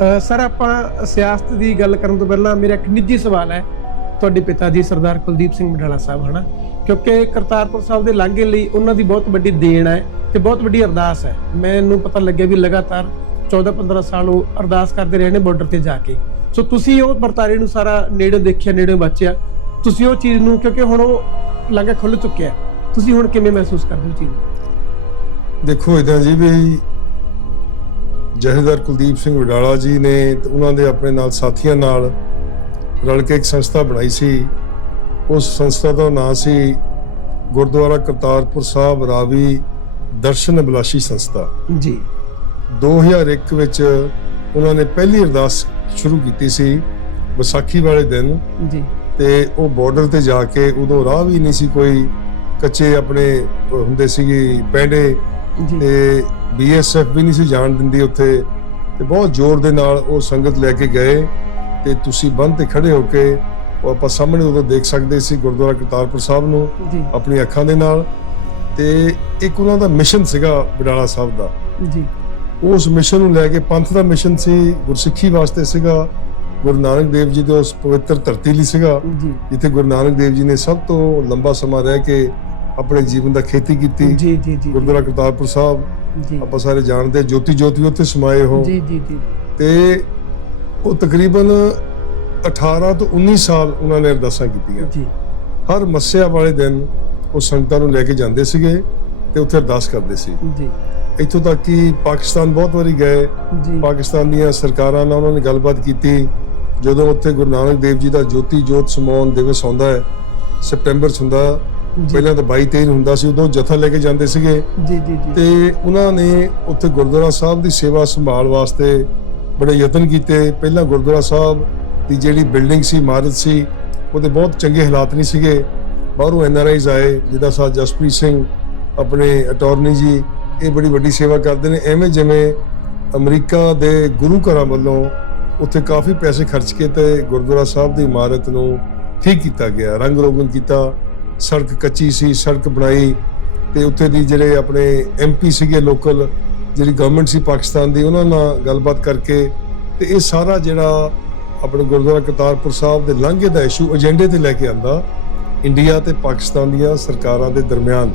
ਅ, sir ਆਪਾਂ ਸਿਆਸਤ ਦੀ ਗੱਲ ਕਰਨ ਤੋਂ ਪਹਿਲਾਂ ਮੇਰਾ ਇੱਕ ਨਿੱਜੀ ਸਵਾਲ ਹੈ ਤੁਹਾਡੇ ਪਿਤਾ ਜੀ ਸਰਦਾਰ ਕੁਲਦੀਪ ਸਿੰਘ ਮਡਾਲਾ ਸਾਹਿਬ ਹਨਾ? ਕਿਉਂਕਿ ਕਰਤਾਰਪੁਰ ਸਾਹਿਬ ਦੇ ਲਾਂਘੇ ਲਈ ਉਹਨਾਂ ਦੀ ਬਹੁਤ ਵੱਡੀ ਦੇਣ ਹੈ ਤੇ ਬਹੁਤ ਵੱਡੀ ਅਰਦਾਸ ਹੈ। ਮੈਨੂੰ ਪਤਾ ਲੱਗਿਆ ਵੀ ਲਗਾਤਾਰ 14-15 ਸਾਲ ਉਹ ਅਰਦਾਸ ਕਰਦੇ ਰਹੇ ਨੇ ਬਾਰਡਰ ਤੇ ਜਾ ਕੇ। ਸੋ ਤੁਸੀਂ ਉਹ ਵਰਤਾਰੇ ਨੂੰ ਸਾਰਾ ਨੇੜੇ ਦੇਖਿਆ ਨੇੜੇ ਬਚਿਆ ਤੁਸੀਂ ਉਹ ਚੀਜ਼ ਨੂੰ ਕਿਉਂਕਿ ਹੁਣ ਉਹ ਲਾਂਘਾ ਖੁੱਲ ਚੁੱਕਿਆ ਤੁਸੀਂ ਹੁਣ ਕਿਵੇਂ ਮਹਿਸੂਸ ਕਰਦੇ ਹੋ ਚੀਜ਼ ਦੇਖੋ ਇਦਾਂ ਜੀ ਵੀ ਜਥੇਦਾਰ ਕੁਲਦੀਪ ਸਿੰਘ ਵਡਾਲਾ ਜੀ ਨੇ ਉਹਨਾਂ ਦੇ ਆਪਣੇ ਨਾਲ ਸਾਥੀਆਂ ਨਾਲ ਰਲ ਕੇ ਇੱਕ ਸੰਸਥਾ ਬਣਾਈ ਸੀ। ਉਸ ਸੰਸਥਾ ਦਾ ਨਾਮ ਸੀ ਗੁਰਦੁਆਰਾ ਕਰਤਾਰਪੁਰ ਸਾਹਿਬ ਰਾਵੀ ਦਰਸ਼ਨ ਅਭਿਲਾਸ਼ੀ ਸੰਸਥਾ। ਜੀ। 2001 ਵਿੱਚ ਉਹਨਾਂ ਨੇ ਪਹਿਲੀ ਅਰਦਾਸ ਸ਼ੁਰੂ ਕੀਤੀ ਸੀ ਵਿਸਾਖੀ ਵਾਲੇ ਦਿਨ। ਜੀ। ਤੇ ਉਹ ਬਾਰਡਰ ਤੇ ਜਾ ਕੇ ਉਦੋਂ ਰਾਹ ਵੀ ਨਹੀਂ ਸੀ ਕੋਈ। ਕੱਚੇ ਆਪਣੇ ਹੁੰਦੇ ਸੀਗੇ ਪੈਂਡੇ ਤੇ ਬੀਐਸਐਫ ਵੀ ਨਹੀਂ ਸੀ ਜਾਣ ਦਿੰਦੀ ਉੱਥੇ। ਤੇ ਬਹੁਤ ਜ਼ੋਰ ਦੇ ਨਾਲ ਉਹ ਸੰਗਤ ਲੈ ਕੇ ਗਏ। ਤੇ ਤੁਸੀਂ ਬੰਦ ਤੇ ਖੜੇ ਹੋ ਕੇ ਉਹ ਆਪਾਂ ਸਾਹਮਣੇ ਉਦੋਂ ਦੇਖ ਸਕਦੇ ਸੀ ਗੁਰਦੁਆਰਾ ਕਰਤਾਰਪੁਰ ਸਾਹਿਬ ਨੂੰ ਆਪਣੀ ਅੱਖਾਂ ਦੇ ਨਾਲ। ਤੇ ਇੱਕ ਉਹਨਾਂ ਦਾ ਮਿਸ਼ਨ ਸੀਗਾ ਬਡਾਲਾ ਸਾਹਿਬ ਦਾ। ਜੀ। ਉਸ ਮਿਸ਼ਨ ਨੂੰ ਲੈ ਕੇ ਪੰਥ ਦਾ ਮਿਸ਼ਨ ਸੀ ਗੁਰਸਿੱਖੀ ਵਾਸਤੇ ਸੀਗਾ। ਗੁਰੂ ਨਾਨਕ ਦੇਵ ਜੀ ਦੇ ਉਸ ਪਵਿੱਤਰ ਧਰਤੀ ਲਈ ਸੀਗਾ। ਜਿੱਥੇ ਗੁਰੂ ਨਾਨਕ ਦੇਵ ਜੀ ਨੇ ਸਭ ਤੋਂ ਲੰਬਾ ਸਮਾਂ ਰਹਿ ਕੇ ਆਪਣੇ ਜੀਵਨ ਦਾ ਖੇਤੀ ਕੀਤੀ। ਜੀ ਜੀ ਜੀ ਗੁਰਦੁਆਰਾ ਕਰਤਾਰਪੁਰ ਸਾਹਿਬ। ਜੀ। ਆਪਾਂ ਸਾਰੇ ਜਾਣਦੇ ਜੋਤੀ ਜੋਤੀ ਉੱਥੇ ਸਮਾਏ ਹੋ। ਜੀ ਜੀ ਜੀ। ਤੇ ਉਹ ਤਕਰੀਬਨ 18 ਤੋਂ 19 ਸਾਲ ਉਹਨਾਂ ਨੇ ਅਰਦਾਸਾਂ ਕੀਤੀਆਂ। ਜੀ। ਹਰ ਮੱਸਿਆ ਵਾਲੇ ਦਿਨ ਉਹ ਸੰਗਤਾਂ ਨੂੰ ਲੈ ਕੇ ਜਾਂਦੇ ਸੀਗੇ ਤੇ ਉੱਥੇ ਅਰਦਾਸ ਕਰਦੇ ਸੀ। ਜੀ। ਇੱਥੋਂ ਤੱਕ ਕਿ ਪਾਕਿਸਤਾਨ ਬਹੁਤ ਵਾਰੀ ਗਏ। ਜੀ। ਪਾਕਿਸਤਾਨ ਦੀਆਂ ਸਰਕਾਰਾਂ ਨਾਲ ਉਹਨਾਂ ਨੇ ਗੱਲਬਾਤ ਕੀਤੀ। ਜਦੋਂ ਉੱਥੇ ਗੁਰੂ ਨਾਨਕ ਦੇਵ ਜੀ ਦਾ ਜੋਤੀ ਜੋਤ ਸਮਾਉਣ ਦਿਵਸ ਆਉਂਦਾ ਹੈ ਸਪਟੈਂਬਰ 'ਚ ਹੁੰਦਾ ਪਹਿਲਾਂ ਤਾਂ 22 23 ਨੂੰ ਹੁੰਦਾ ਸੀ ਉਦੋਂ ਜਥਾ ਲੈ ਕੇ ਜਾਂਦੇ ਸੀਗੇ। ਜੀ ਜੀ ਜੀ। ਤੇ ਉਹਨਾਂ ਨੇ ਉੱਥੇ ਗੁਰਦੁਆਰਾ ਸਾਹਿਬ ਦੀ ਸੇਵਾ ਸੰਭਾਲ ਵਾਸਤੇ ਬੜੇ ਯਤਨ ਕੀਤੇ। ਪਹਿਲਾਂ ਗੁਰਦੁਆਰਾ ਸਾਹਿਬ ਦੀ ਜਿਹੜੀ ਬਿਲਡਿੰਗ ਸੀ ਇਮਾਰਤ ਸੀ ਉਹਦੇ ਬਹੁਤ ਚੰਗੇ ਹਾਲਾਤ ਨਹੀਂ ਸੀਗੇ। ਬਾਹਰੋਂ ਐਨਆਰਆਈਜ਼ ਆਏ ਜਿਹਦਾ ਸਾਥ ਜਸਪ੍ਰੀਤ ਸਿੰਘ ਆਪਣੇ ਅਟਾਰਨੀ ਜੀ ਇਹ ਬੜੀ ਵੱਡੀ ਸੇਵਾ ਕਰਦੇ ਨੇ। ਐਵੇਂ ਜਿਵੇਂ ਅਮਰੀਕਾ ਦੇ ਗੁਰੂ ਘਰਾਂ ਵੱਲੋਂ ਉੱਥੇ ਕਾਫੀ ਪੈਸੇ ਖਰਚ ਕੇ ਤੇ ਗੁਰਦੁਆਰਾ ਸਾਹਿਬ ਦੀ ਇਮਾਰਤ ਨੂੰ ਠੀਕ ਕੀਤਾ ਗਿਆ ਰੰਗ ਰੋਗਨ ਕੀਤਾ। ਸੜਕ ਕੱਚੀ ਸੀ ਸੜਕ ਬਣਾਈ ਤੇ ਉੱਥੇ ਦੀ ਜਿਹੜੇ ਆਪਣੇ ਐਮਪੀ ਸੀਗੇ ਲੋਕਲ ਜਿਹੜੀ ਗਵਰਨਮੈਂਟ ਸੀ ਪਾਕਿਸਤਾਨ ਦੀ ਉਹਨਾਂ ਨਾਲ ਗੱਲਬਾਤ ਕਰਕੇ ਤੇ ਇਹ ਸਾਰਾ ਜਿਹੜਾ ਆਪਣੇ ਗੁਰਦੁਆਰਾ ਕਰਤਾਰਪੁਰ ਸਾਹਿਬ ਦੇ ਲਾਂਘੇ ਦਾ ਇਸ਼ੂ ਏਜੰਡੇ ਤੇ ਲੈ ਕੇ ਆਂਦਾ ਇੰਡੀਆ ਤੇ ਪਾਕਿਸਤਾਨ ਦੀਆਂ ਸਰਕਾਰਾਂ ਦੇ ਦਰਮਿਆਨ।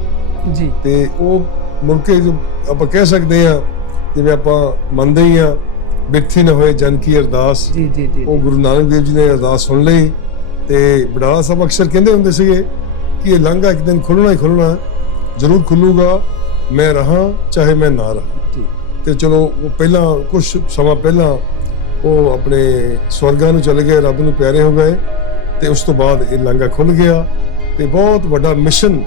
ਜੀ। ਤੇ ਉਹ ਮੁੜ ਕੇ ਜੋ ਆਪਾਂ ਕਹਿ ਸਕਦੇ ਆ ਜਿਵੇਂ ਆਪਾਂ ਮੰਨਦੇ ਹੀ ਆ ਬਿਰਥੀ ਨਾ ਹੋਏ ਜਨ ਕੀ ਅਰਦਾਸ। ਜੀ ਜੀ ਜੀ। ਉਹ ਗੁਰੂ ਨਾਨਕ ਦੇਵ ਜੀ ਨੇ ਅਰਦਾਸ ਸੁਣ ਲਈ ਤੇ ਬਡਾਲਾ ਸਾਹਿਬ ਅਕਸਰ ਕਹਿੰਦੇ ਹੁੰਦੇ ਸੀਗੇ ਕਿ ਇਹ ਲਾਂਘਾ ਇੱਕ ਦਿਨ ਖੁੱਲਣਾ ਹੀ ਖੁੱਲਣਾ ਜ਼ਰੂਰ ਖੁੱਲੂਗਾ ਮੈਂ ਰਹਾ ਚਾਹੇ ਮੈਂ ਨਾ ਰਹਾ। ਤੇ ਚਲੋ ਉਹ ਪਹਿਲਾਂ ਕੁਝ ਸਮਾਂ ਪਹਿਲਾਂ ਉਹ ਆਪਣੇ ਸਵਰਗਾਂ ਨੂੰ ਚਲੇ ਗਏ ਰੱਬ ਨੂੰ ਪਿਆਰੇ ਹੋ ਗਏ ਤੇ ਉਸ ਤੋਂ ਬਾਅਦ ਇਹ ਲਾਂਘਾ ਖੁੱਲ ਗਿਆ। ਤੇ ਬਹੁਤ ਵੱਡਾ ਮਿਸ਼ਨ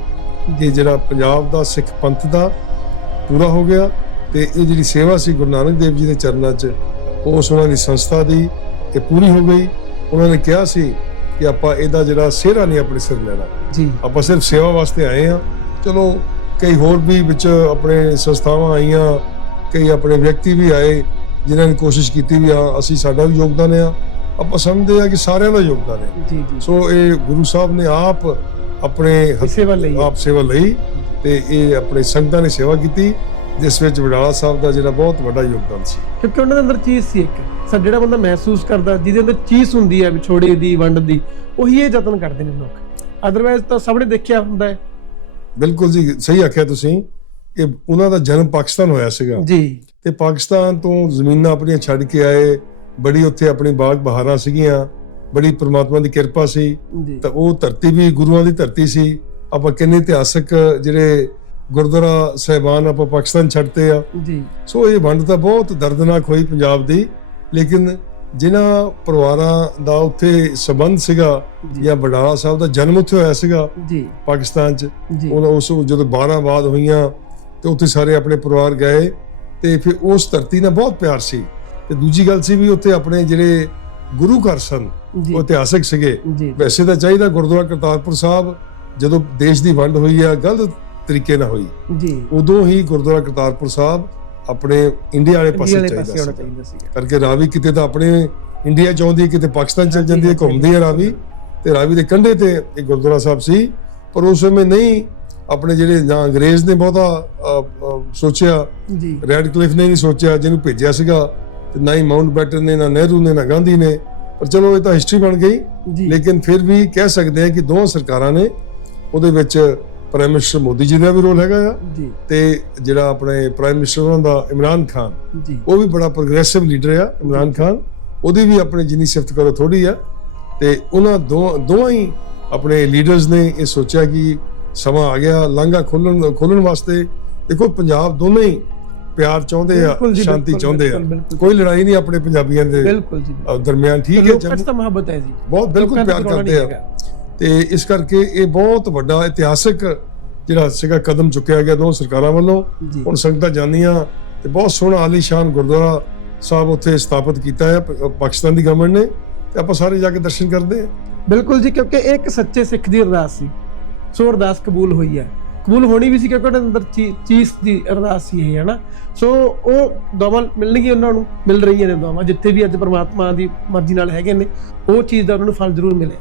ਇਹ ਜਿਹੜਾ ਪੰਜਾਬ ਦਾ ਸਿੱਖ ਪੰਥ ਦਾ ਪੂਰਾ ਹੋ ਗਿਆ। ਤੇ ਇਹ ਜਿਹੜੀ ਸੇਵਾ ਸੀ ਗੁਰੂ ਨਾਨਕ ਦੇਵ ਜੀ ਦੇ ਚਰਨਾਂ 'ਚ ਉਸ ਉਹਨਾਂ ਦੀ ਸੰਸਥਾ ਦੀ ਇਹ ਪੂਰੀ ਹੋ ਗਈ। ਉਹਨਾਂ ਨੇ ਕਿਹਾ ਸੀ ਕਿ ਆਪਾਂ ਇਹਦਾ ਜਿਹੜਾ ਸਿਹਰਾ ਨਹੀਂ ਆਪਣੇ ਸਿਰ ਲੈਣਾ। ਜੀ। ਆਪਾਂ ਸਿਰਫ ਸੇਵਾ ਵਾਸਤੇ ਆਏ ਆ ਚਲੋ ਕਈ ਹੋਰ ਵੀ ਵਿੱਚ ਆਪਣੇ ਸੰਸਥਾਵਾਂ ਆਈਆਂ ਕਈ ਆਪਣੇ ਵਿਅਕਤੀ ਵੀ ਆਏ ਜਿਨ੍ਹਾਂ ਨੇ ਕੋਸ਼ਿਸ਼ ਕੀਤੀ ਵੀ ਹਾਂ ਅਸੀਂ ਸਾਡਾ ਵੀ ਯੋਗਦਾਨ ਆ। ਆਪਾਂ ਸਮਝਦੇ ਆ ਕਿ ਸਾਰਿਆਂ ਦਾ ਯੋਗਦਾਨ ਹੈ ਜੀ ਜੀ। ਸੋ ਇਹ ਗੁਰੂ ਸਾਹਿਬ ਨੇ ਆਪ ਆਪਣੇ ਸੇਵਾ ਲਈ। ਆਪ ਸੇਵਾ ਲਈ ਤੇ ਇਹ ਆਪਣੇ ਸੰਗਤਾਂ ਨੇ ਸੇਵਾ ਕੀਤੀ ਜਿਸ ਵਿੱਚ ਵਡਾਲਾ ਸਾਹਿਬ ਦਾ ਜਿਹੜਾ ਬਹੁਤ ਵੱਡਾ ਯੋਗਦਾਨ ਸੀ। ਕਿਉਂਕਿ ਉਹਨਾਂ ਦੇ ਅੰਦਰ ਚੀਜ਼ ਸੀ ਇੱਕ। ਸਰ ਜਿਹੜਾ ਬੰਦਾ ਮਹਿਸੂਸ ਕਰਦਾ ਜਿਹਦੇ ਅੰਦਰ ਚੀਜ਼ ਹੁੰਦੀ ਹੈ ਵਿਛੋੜੇ ਦੀ ਵੰਡ ਦੀ ਉਹੀ ਇਹ ਯਤਨ ਕਰਦੇ ਨੇ ਲੋਕ ਅਦਰਵਾਇਜ਼ ਤਾਂ ਸਭ ਨੇ ਦੇਖਿਆ ਹੁੰਦਾ ਹੈ। ਬਿਲਕੁਲ ਜੀ ਸਹੀ ਆਖਿਆ ਤੁਸੀਂ ਕਿ ਉਹਨਾਂ ਦਾ ਜਨਮ ਪਾਕਿਸਤਾਨ ਹੋਇਆ ਸੀਗਾ। ਜੀ। ਤੇ ਪਾਕਿਸਤਾਨ ਤੋਂ ਜ਼ਮੀਨਾਂ ਆਪਣੀਆਂ ਛੱਡ ਕੇ ਆਏ ਬੜੀ ਉੱਥੇ ਆਪਣੀ ਬਾਗ ਬਹਾਰਾਂ ਸੀਗੀਆਂ ਬੜੀ ਪ੍ਰਮਾਤਮਾ ਦੀ ਕਿਰਪਾ ਸੀ। ਤਾਂ ਉਹ ਧਰਤੀ ਵੀ ਗੁਰੂਆਂ ਦੀ ਧਰਤੀ ਸੀ। ਆਪਾਂ ਕਿੰਨੇ ਇਤਿਹਾਸਕ ਜਿਹੜੇ ਗੁਰਦੁਆਰਾ ਸਹਿਬਾਨ ਆਪਾਂ ਪਾਕਿਸਤਾਨ ਛੱਡਤੇ ਆ। ਜੀ। ਸੋ ਇਹ ਵੰਡ ਤਾਂ ਬਹੁਤ ਦਰਦਨਾਕ ਹੋਈ ਪੰਜਾਬ ਦੀ ਲੇਕਿਨ ਜਿਨ੍ਹਾਂ ਪਰਿਵਾਰਾਂ ਦਾ ਉੱਥੇ ਸਬੰਧ ਸੀਗਾ ਜੀ। ਬਡਾਲਾ ਸਾਹਿਬ ਦਾ ਜਨਮ ਉੱਥੇ ਹੋਇਆ ਸੀਗਾ ਜੀ। ਪਾਕਿਸਤਾਨ 'ਚ ਉਹਨਾਂ ਉਸ ਜਦੋਂ 12 ਬਾਅਦ ਹੋਈਆਂ ਤੇ ਉੱਥੇ ਸਾਰੇ ਆਪਣੇ ਪਰਿਵਾਰ ਗਏ ਤੇ ਫਿਰ ਉਸ ਧਰਤੀ ਨਾਲ ਬਹੁਤ ਪਿਆਰ ਸੀ। ਤੇ ਦੂਜੀ ਗੱਲ ਸੀ ਵੀ ਉੱਥੇ ਆਪਣੇ ਜਿਹੜੇ ਗੁਰੂ ਘਰ ਸਨ ਉਹ ਇਤਿਹਾਸਕ ਸੀਗੇ। ਵੈਸੇ ਤਾਂ ਚਾਹੀਦਾ ਗੁਰਦੁਆਰਾ ਕਰਤਾਰਪੁਰ ਸਾਹਿਬ ਜਦੋਂ ਦੇਸ਼ ਦੀ ਵੰਡ ਹੋਈ ਆ ਗਲਤ ਤਰੀਕੇ ਨਾਲ ਹੋਈ। ਜੀ। ਉਦੋਂ ਹੀ ਗੁਰਦੁਆਰਾ ਕਰਤਾਰਪੁਰ ਸਾਹਿਬ ਆਪਣੇ ਇੰਡੀਆ ਵਾਲੇ ਪਾਸੇ ਚਾਹੀਦਾ ਸੀ ਚਾਹੀਦਾ ਕਰਕੇ ਰਾਵੀ ਕਿਤੇ ਤਾਂ ਆਪਣੇ ਇੰਡੀਆ ਚ ਆਉਂਦੀ ਹੈ, ਕਿਤੇ ਪਾਕਿਸਤਾਨ ਚਲ ਜਾਂਦੀ ਹੈ ਘੁੰਮਦੀ ਹੈ ਰਾਵੀ। ਤੇ ਰਾਵੀ ਦੇ ਕੰਢੇ ਤੇ ਇਹ ਗੁਰਦੁਆਰਾ ਸਾਹਿਬ ਸੀ। ਪਰ ਉਸ ਸਮੇਂ ਨਹੀਂ ਆਪਣੇ ਜਿਹੜੇ ਜਾਂ ਅੰਗਰੇਜ਼ ਨੇ ਬਹੁਤਾ ਸੋਚਿਆ ਜੀ। ਰੈਡ ਕਲਿਫ ਨੇ ਨਹੀਂ ਸੋਚਿਆ ਜਿਹਨੂੰ ਭੇਜਿਆ ਸੀਗਾ। ਤੇ ਨਾ ਹੀ ਮਾਊਂਟ ਬੈਟਨ ਨੇ ਨਾ ਨਹਿਰੂ ਨੇ ਨਾ ਗਾਂਧੀ ਨੇ। ਪਰ ਚਲੋ ਇਹ ਤਾਂ ਹਿਸਟਰੀ ਬਣ ਗਈ। ਲੇਕਿਨ ਫਿਰ ਵੀ ਕਹਿ ਸਕਦੇ ਹਾਂ ਕਿ ਦੋਹਾਂ ਸਰਕਾਰਾਂ ਨੇ ਉਹਦੇ ਵਿੱਚ ਪ੍ਰਾਈਮ ਮਿਨਿਸਟਰ ਮੋਦੀ ਜੀ ਦਾ ਵੀ ਰੋਲ ਹੈਗਾ ਆ। ਜੀ। ਤੇ ਜਿਹੜਾ ਆਪਣੇ ਪ੍ਰਾਈਮ ਮਿਨਿਸਟਰ ਉਹਨਾਂ ਦਾ ਇਮਰਾਨ ਖਾਨ ਜੀ। ਉਹ ਵੀ ਬੜਾ ਪ੍ਰੋਗਰੈਸਿਵ ਲੀਡਰ ਆ ਇਮਰਾਨ ਖਾਨ ਉਹਦੀ ਵੀ ਆਪਣੀ ਜਿੰਨੀ ਸਿਫਤ ਕਰੋ ਥੋੜੀ ਆ। ਤੇ ਉਹਨਾਂ ਦੋ ਦੋਵਾਂ ਹੀ ਆਪਣੇ ਲੀਡਰਸ ਨੇ ਇਹ ਸੋਚਿਆ ਕਿ ਸਮਾਂ ਆ ਗਿਆ ਲਾਂਘਾ ਖੋਲਣ ਖੋਲਣ ਵਾਸਤੇ। ਦੇਖੋ ਪੰਜਾਬ ਦੋਨੇ ਹੀ ਪਿਆਰ ਚਾਹੁੰਦੇ ਆ ਸ਼ਾਂਤੀ ਚਾਹੁੰਦੇ ਆ। ਕੋਈ ਲੜਾਈ ਨਹੀਂ ਆਪਣੇ ਪੰਜਾਬੀਆਂ ਦੇ ਬਿਲਕੁਲ ਜੀ ਦਰਮਿਆਨ ਠੀਕ ਹੈ ਲੋਕਾਂ 'ਚ ਜੰਮੂ ਤਾਂ ਮੁਹੱਬਤ ਹੈ ਜੀ। ਬਹੁਤ ਬਿਲਕੁਲ ਪਿਆਰ ਕਰਦੇ ਆ। ਤੇ ਇਸ ਕਰਕੇ ਇਹ ਬਹੁਤ ਵੱਡਾ ਇਤਿਹਾਸਕ ਜਿਹੜਾ ਸੀਗਾ ਕਦਮ ਚੁੱਕਿਆ ਗਿਆ ਦੋ ਸਰਕਾਰਾਂ ਵੱਲੋਂ। ਹੁਣ ਸੰਗਤਾਂ ਜਾਂਦੀਆਂ ਤੇ ਬਹੁਤ ਸੋਹਣਾ ਆਲੀਸ਼ਾਨ ਗੁਰਦੁਆਰਾ ਸਾਹਿਬ ਉੱਥੇ ਸਥਾਪਿਤ ਕੀਤਾ ਹੈ ਪਾਕਿਸਤਾਨ ਦੀ ਗਵਰਨਮੈਂਟ ਨੇ ਤੇ ਆਪਾਂ ਸਾਰੇ ਜਾ ਕੇ ਦਰਸ਼ਨ ਕਰਦੇ ਹਾਂ। ਬਿਲਕੁਲ ਜੀ ਕਿਉਂਕਿ ਇਹ ਇੱਕ ਸੱਚੇ ਸਿੱਖ ਦੀ ਅਰਦਾਸ ਸੀ। ਸੋ ਅਰਦਾਸ ਕਬੂਲ ਹੋਈ ਹੈ। ਕਬੂਲ ਹੋਣੀ ਵੀ ਸੀ ਕਿਉਂਕਿ ਉਹਦੇ ਅੰਦਰ ਚੀ- ਚੀਜ਼ ਦੀ ਅਰਦਾਸ ਸੀ ਇਹ ਹੈ ਨਾ ਸੋ ਉਹ ਦੁਆਵਾਂ ਮਿਲਣਗੀਆਂ ਉਹਨਾਂ ਨੂੰ ਮਿਲ ਰਹੀਆਂ ਨੇ ਦੁਆਵਾਂ ਜਿੱਥੇ ਵੀ ਅੱਜ ਪ੍ਰਮਾਤਮਾ ਦੀ ਮਰਜ਼ੀ ਨਾਲ ਹੈਗੇ ਨੇ ਉਹ ਚੀਜ਼ ਦਾ ਉਹਨਾਂ ਨੂੰ ਫਲ ਜ਼ਰੂਰ ਮਿਲੇ।